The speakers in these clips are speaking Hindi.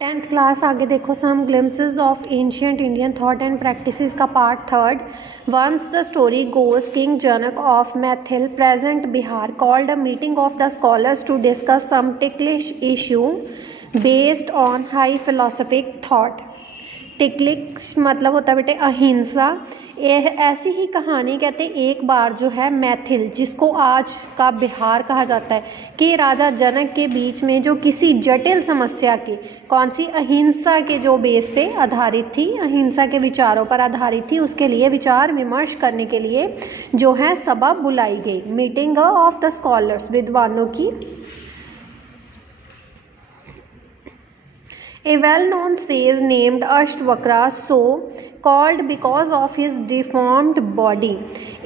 10th क्लास आगे देखो, some glimpses of ancient Indian thought and practices का part third. Once the story goes, king Janak of Maithil present Bihar called a meeting of the scholars to discuss some ticklish issue based on high philosophic thought. Ticklish मतलब होता है बेटे अहिंसा। ऐसी ही कहानी कहते एक बार जो है मैथिल, जिसको आज का बिहार कहा जाता है, कि राजा जनक के बीच में जो किसी जटिल समस्या की, कौन सी, अहिंसा के जो बेस पे आधारित थी, अहिंसा के विचारों पर आधारित थी, उसके लिए विचार विमर्श करने के लिए जो है सभा बुलाई गई, मीटिंग ऑफ द स्कॉलर्स, विद्वानों की। A well-known sage named Ashtavakra, so called because of his deformed body,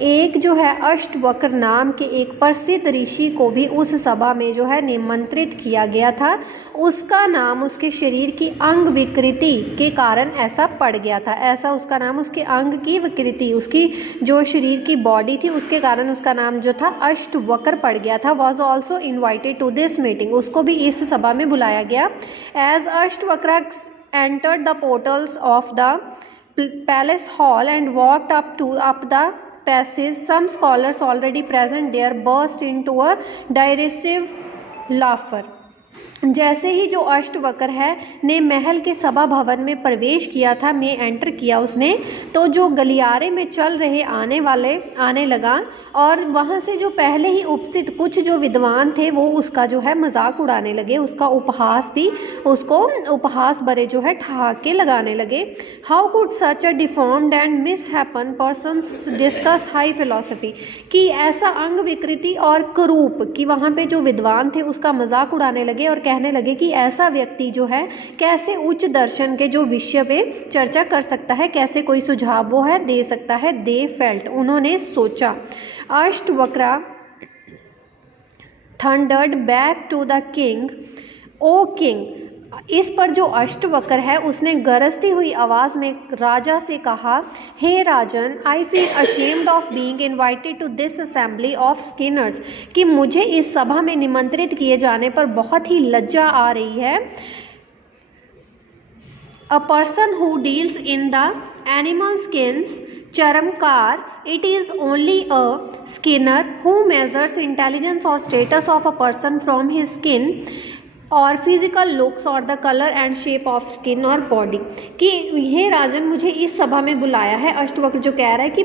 एक जो है अष्टवक्र नाम के एक प्रसिद्ध ऋषि को भी उस सभा में जो है निमंत्रित किया गया था। उसका नाम उसके शरीर की अंग विकृति के कारण ऐसा पड़ गया था, ऐसा उसका नाम, उसके अंग की विकृति, उसकी जो शरीर की बॉडी थी उसके कारण उसका नाम जो था अष्टवक्र पड़ गया था। Was also invited to this meeting, उसको भी इस सभा में बुलाया गया। As Ashtavakra entered the portals of the palace hall and walked up the passage, some scholars already present there burst into a derisive laughter। जैसे ही जो अष्टवक्र है ने महल के सभा भवन में प्रवेश किया था, में एंटर किया उसने, तो जो गलियारे में चल रहे आने लगा, और वहाँ से जो पहले ही उपस्थित कुछ जो विद्वान थे वो उसका जो है मजाक उड़ाने लगे, उसका उपहास भरे जो है ठहाके लगाने लगे। How could such a deformed and misshapen persons discuss high philosophy, कि ऐसा अंग विकृति और कुरूप, कि वहाँ पे जो विद्वान थे उसका मजाक उड़ाने लगे और कहने लगे कि ऐसा व्यक्ति जो है कैसे उच्च दर्शन के जो विषय पे चर्चा कर सकता है, कैसे कोई सुझाव वो है दे सकता है। दे फेल्ट, उन्होंने सोचा। Ashtavakra thundered back to the king, oh king, इस पर जो अष्टवक्र है उसने गरजती हुई आवाज़ में राजा से कहा, हे राजन, I feel ashamed of being invited to this assembly of skinners, कि मुझे इस सभा में निमंत्रित किए जाने पर बहुत ही लज्जा आ रही है। A person who deals in the animal skins चरमकार, it is only a skinner who measures intelligence or status of a person from his skin और फिजिकल लुक्स और the colour and shape of skin और बॉडी। कि हे राजन, मुझे इस सभा में बुलाया है, अष्टवक्र जो कह रहा है कि